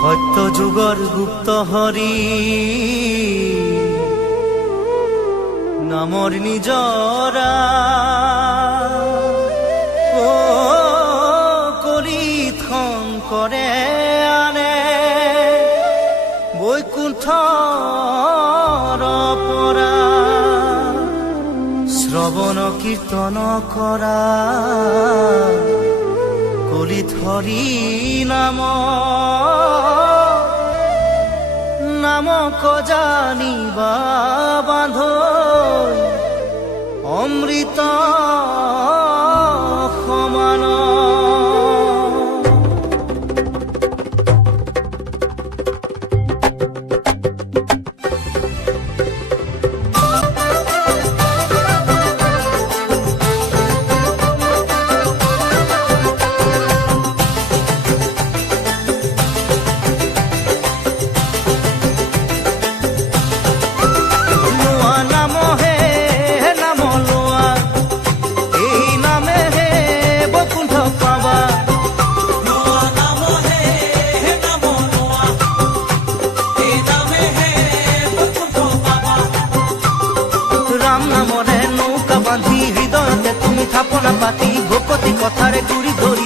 সত্য যুগৰ গুপ্ত হৰি নামৰ নিজৰা কৰি শংকৰে আনে বৈকুণ্ঠৰ পৰা শ্ৰৱণ কীৰ্তন কৰা কলিত হৰি নামক জানিবা বান্ধ অমৃত সমান বান্ধি হৃদয়তে তুমি থাপনা পাতি ভকতি কথাৰে গুৰি ধৰি